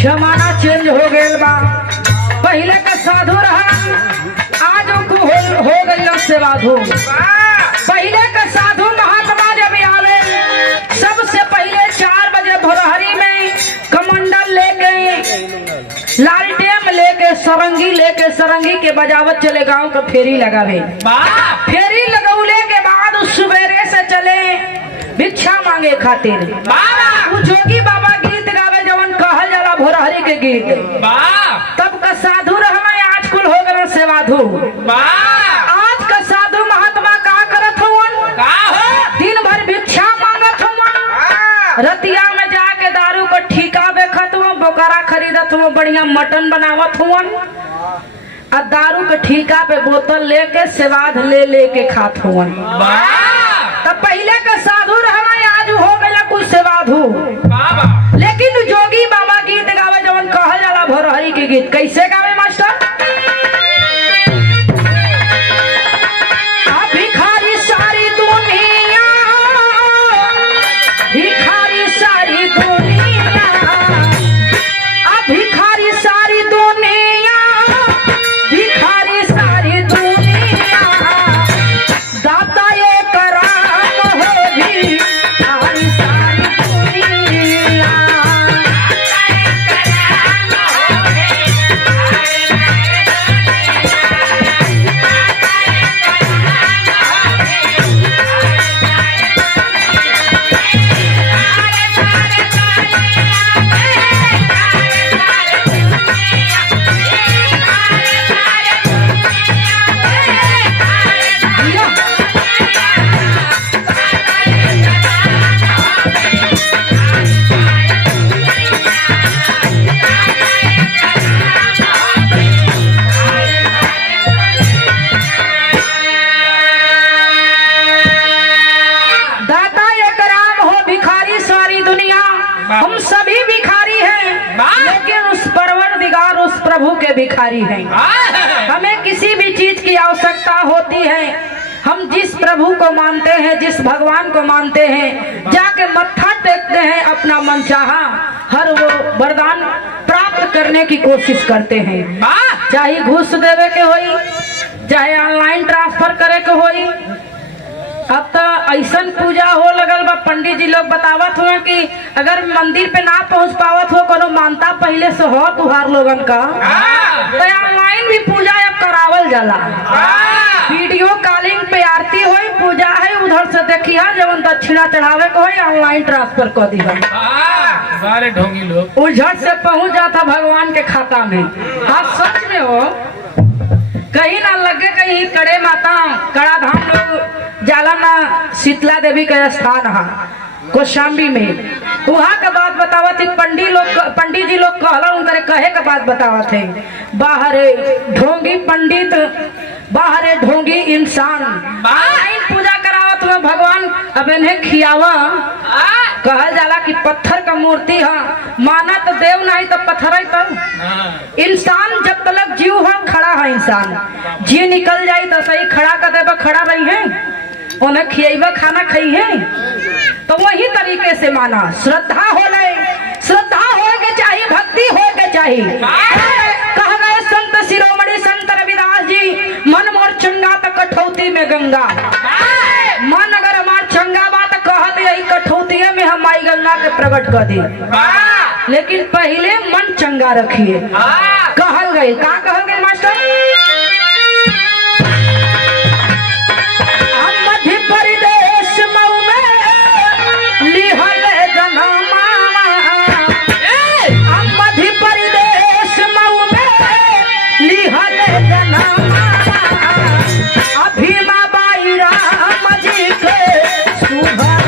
जमाना चेंज हो गया बा। पहले का साधु रहा, आज हो गई सेवाधु। पहले का साधु महात्मा जब आवे, सबसे पहले 4 बजे भोरहरी में कमंडल लेके, लालटेन लेके, सरंगी के बजावत चले गांव का फेरी लगावे। फेरी लगौले के बाद उस सुबेरे से चले भिक्षा मांगे खातिर। जोगी बाबा गीत गावे जवन कहल जाला भोरहरी के गीत। तब का साधु रहना आज कुल हो गया सेवाधु। आज का साधु महात्मा का करत हुवन, दिन भर भिक्षा मांगत हुवन, रतिया में जाके दारू को ठीका देखत हुवन, बोकरा खरीदत हुवन, बढ़िया मटन बनावत हुवन, और दारू के ठीका पे बोतल लेके सेवाध ले के खात हुवन। तब पहले का साधु रहना आज हो गया कुछ सेवाधु। लेकिन जोगी बाबा गीत गावे जवन कहल जाला भोरहरी के गीत। कैसे गावे मास्टर? भिखारी सारी दुनिया, भिखारी सारी दुनिया, भिखारी सारी दुनिया, भिखारी सारी दुनिया, दाता ये कराम हो भिखारी सारी दुनिया। हम सभी भिखारी हैं, लेकिन उस परवरदिगार, उस प्रभु के भिखारी हैं। हमें किसी भी चीज की आवश्यकता होती है, हम जिस प्रभु को मानते हैं, जिस भगवान को मानते हैं, जाके मत्था टेकते हैं, अपना मनचाहा हर वो वरदान प्राप्त करने की कोशिश करते हैं। चाहे घूस देवे के होई, चाहे ऑनलाइन ट्रांसफर करे के होई। अब तो ऐसा पूजा हो लगल बा, पंडित जी लोग बतावत हुए कि अगर मंदिर पे ना पहुंच पावत हो, कोनो मानता पहले से हो तुहार लोगन का, तो ऑनलाइन भी पूजा अब करावल जाला। वीडियो कॉलिंग पे आरती होई, पूजा है, उधर से देखिया, जब दक्षिणा चढ़ावे को होई ऑनलाइन ट्रांसफर कर दिया। सारे ढोंगी लोग उझट से पहुंच जाता भगवान के खाता में। हाँ सच में हो, कहीं ना लगे कहीं कड़े माता कड़ा धाम लोग जाला ना, शीतला देवी का स्थान है कौशाम्बी में। वहाँ का बात बतावत, पंडित जी लोग कहला, उनके कहे का बात बतावत है। बाहरे ढोंगी पंडित, बाहरे ढोंगी इंसान, पूजा करावत में भगवान अब इन्हें खियावा। कहल जाला कि पत्थर का मूर्ति है, माना तो देव नहीं तो पत्थर है। तब इंसान जब तक जीव है, खड़ा है इंसान, जी निकल जाये तो सही खड़ा कर देगा, खड़ा रही है, उन्हें खियावा, खाना खाई है। तो वही तरीके से माना, श्रद्धा हो गए, श्रद्धा होके चाहिए, भक्ति होके चाहिए। कह गए संत शिरोमणि संत रविदास जी, मन मोर चंगा तो कठौती में गंगा। मन अगर हमार चंगा बात कह दे, कठौती में हम माई गंगा के प्रकट कर दे। लेकिन पहले मन चंगा रखिए। कहल गई का कहल गई मास्टर? मध्य प्रदेश मऊ में लिहल जनमा, मध्य प्रदेश मऊ में लिहल जनमा, भीमा बाई राम जी के सुभा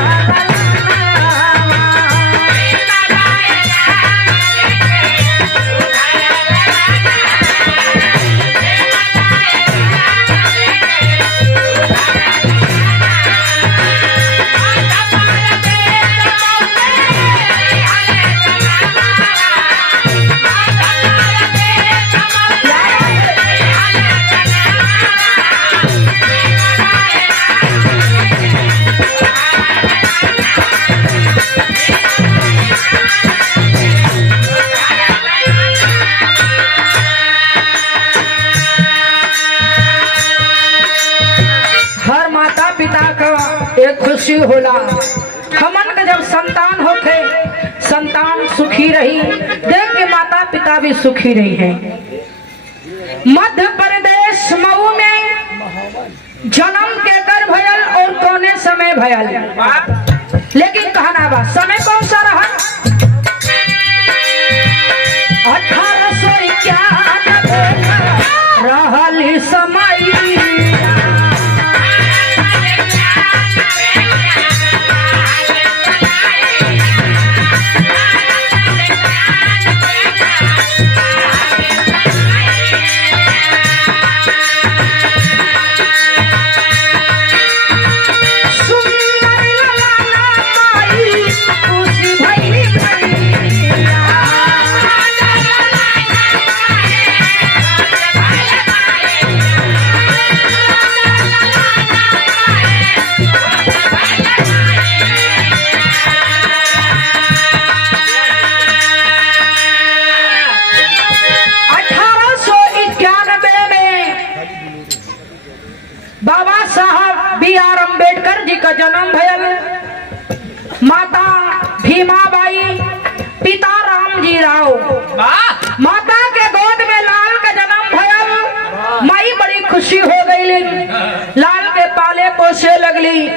खुशी होला। हमन के जब संतान होखे, संतान सुखी रही, देख के माता पिता भी सुखी रही है। मध्य प्रदेश मऊ में जन्म के कर भयल और कौने समय भयल, लेकिन कहना बा समय कौन सा रहा? 1891 रहली समय। बाबा साहब B.R. अम्बेडकर जी का जन्म भयल। माता भीमाबाई, पिता रामजी राव। माता के गोद में लाल का जन्म भयल। माई बड़ी खुशी हो गई, लाल के पाले पोसे लगली।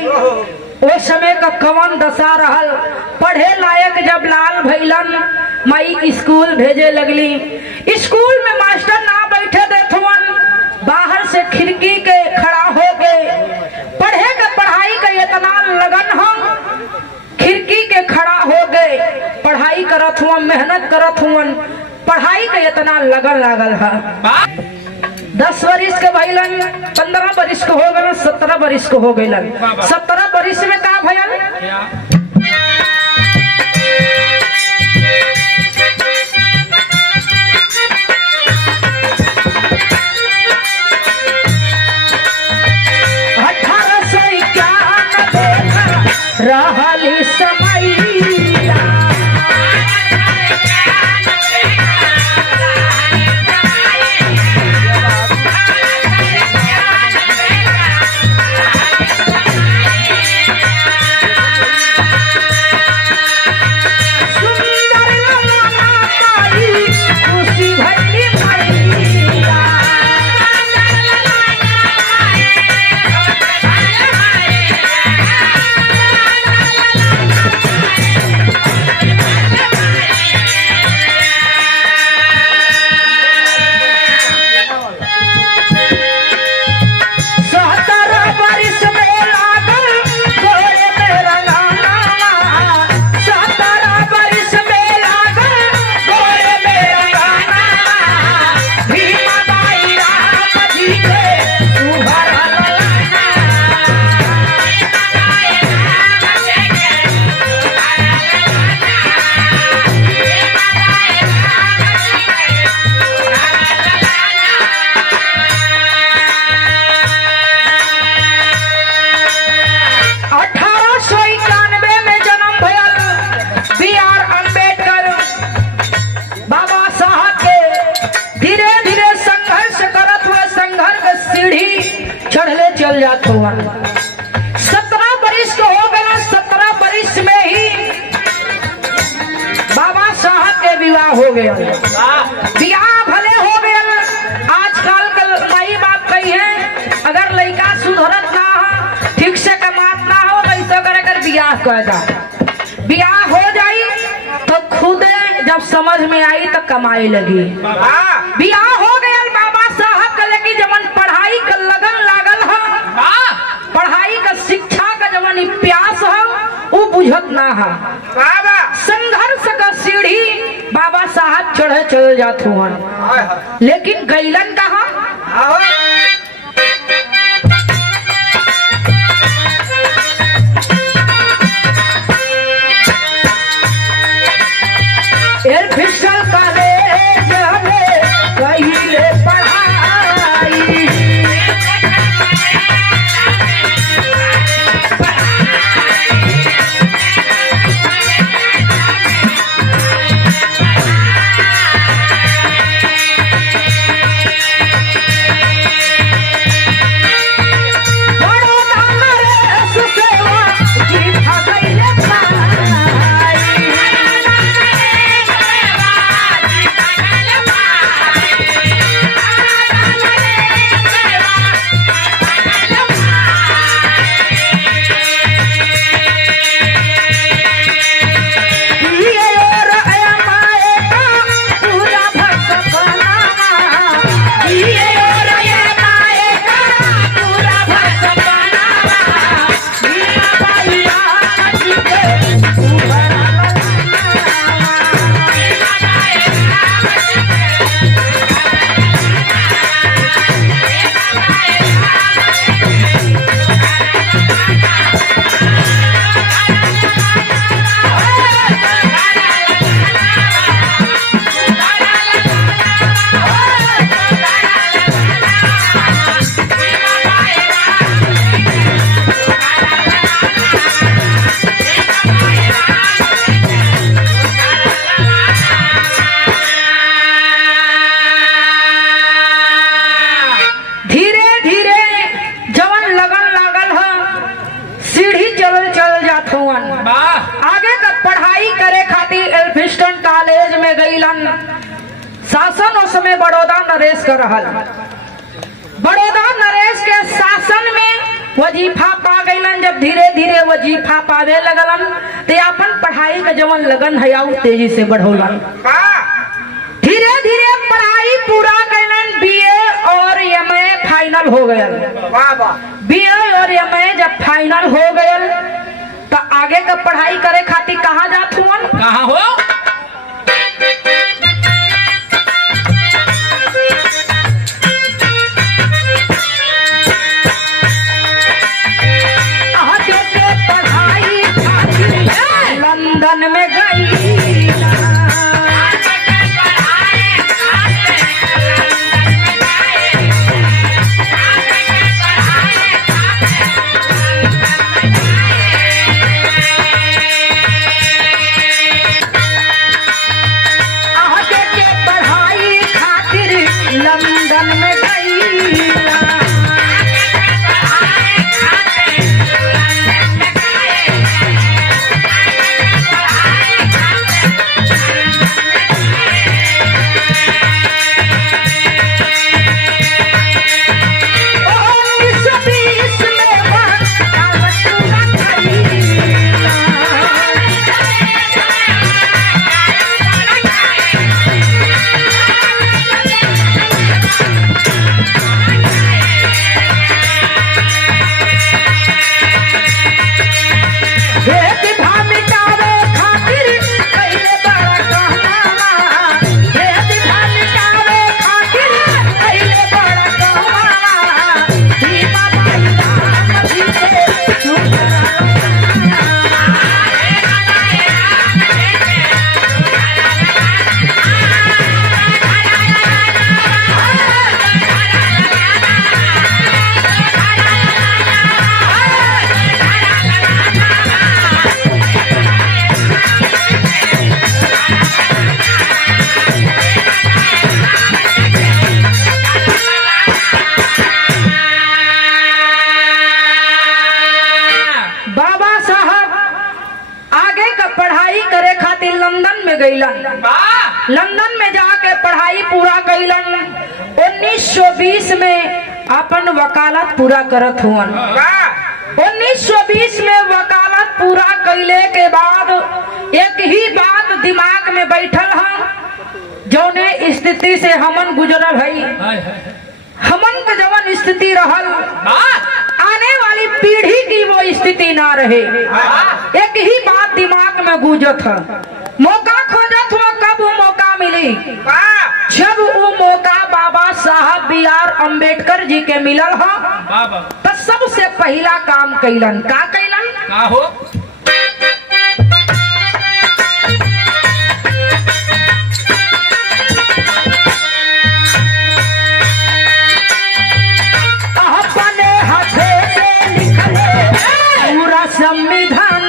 वो समय का कवन दशा रहल, पढ़े लायक जब लाल भैलन, माई स्कूल भेजे लगली। स्कूल में मास्टर ना बैठे देथवन, बाहर से खिड़की के खड़ा हो गए। पढ़े के पढ़ाई का इतना लगन हम, खिड़की के खड़ा हो गए। पढ़ाई करत हुआ, मेहनत करत हुआ, पढ़ाई का इतना लगन लागल है। 10 वर्ष के भैलन, 15 वर्ष के हो गए, 17 वर्ष के हो गए। 17 वर्ष में का भयल? रहली समय। चल जात हुआ। 17 वर्ष को हो गया। 17 वर्ष में ही बाबा साहब के विवाह हो गया। विवाह भले हो गया। आजकल कल माई बाप कही है, अगर लड़का सुधरत ना हो, ठीक से कमात ना हो, वैसा करे कर विवाह कर दा। विवाह हो जाई तो खुद जब समझ में आई तो कमाई लगी। विवाह हो गया बाबा साहब का, लेकिन जब पढ़ाई का लगन लागल है, पढ़ाई का शिक्षा का जवन प्यास है, वो बुझत ना है। संघर्ष का सीढ़ी बाबा साहब चढ़े चल जात हुआ, लेकिन गैलन कहा? फिसल कॉलेज में कहिले पढ़ाई। बड़ोदा नरेश सेवा शासन उस समय बड़ौदा नरेश कर रहल। बड़ौदा नरेश के शासन में वजीफा पा गईलन। जब धीरे धीरे वजीफा पावे लगलन तो अपन पढ़ाई का जवन लगन है आउ तेजी से बढ़ौलन। धीरे धीरे पढ़ाई पूरा कैलन। बीए और एमए फाइनल हो गयल। बीए और एमए जब फाइनल हो गयल तो आगे का पढ़ाई करे खातिर कहाँ जात हुअन? कहाँ हो? आगे के पढ़ाई खातिर लंदन में गई। लंदन में गई। लंदन में जाके पढ़ाई पूरा कैलन। 1920 में अपन वकालत पूरा करत हुअन। 1920 में वकालत पूरा कैले के बाद एक ही बात दिमाग में बैठल है। जौने स्थिति से हमन गुजरल है, हमन के जवन स्थिति रहल आने वाली पीढ़ी की वो स्थिति ना रहे। एक ही बात दिमाग में गूंजत है। मौका खोजत हुआ कब वो मौका मिली? जब वो मौका बाबा साहब B.R. अम्बेडकर जी के मिलल हो तो सबसे पहला काम कैलन। का कैलन? का हो? अपने हाथे से लिखले पूरा संविधान।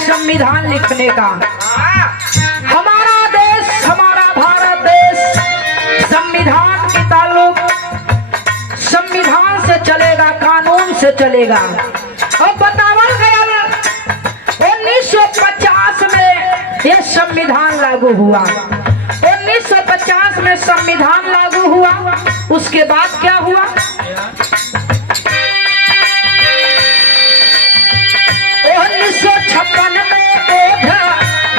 संविधान लिखने का। हमारा देश, हमारा भारत देश संविधान के ताल्लुक संविधान से चलेगा। से चलेगा। और बतावल गया 1950 में यह संविधान लागू हुआ। 1950 में संविधान लागू हुआ। उसके बाद क्या हुआ? 1956 में बोध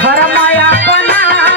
धर्म अपनाए।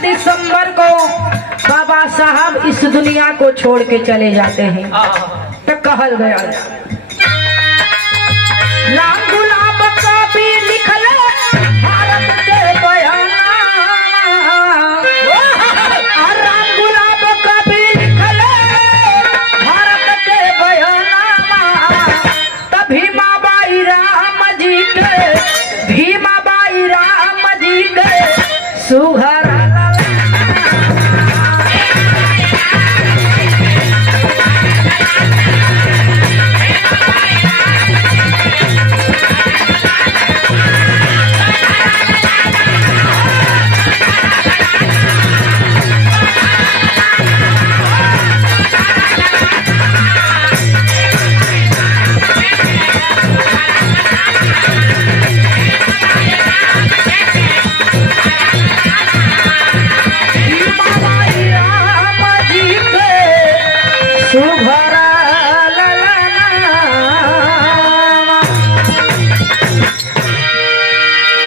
दिसंबर को बाबा साहब इस दुनिया को छोड़ के चले जाते हैं। तो कहल गया राम गुलाब कवि लिखले भारत के बयाना। राम गुलाब कवि लिखले भारत के बयाना। तब भीमाबाई राम जी के सुघर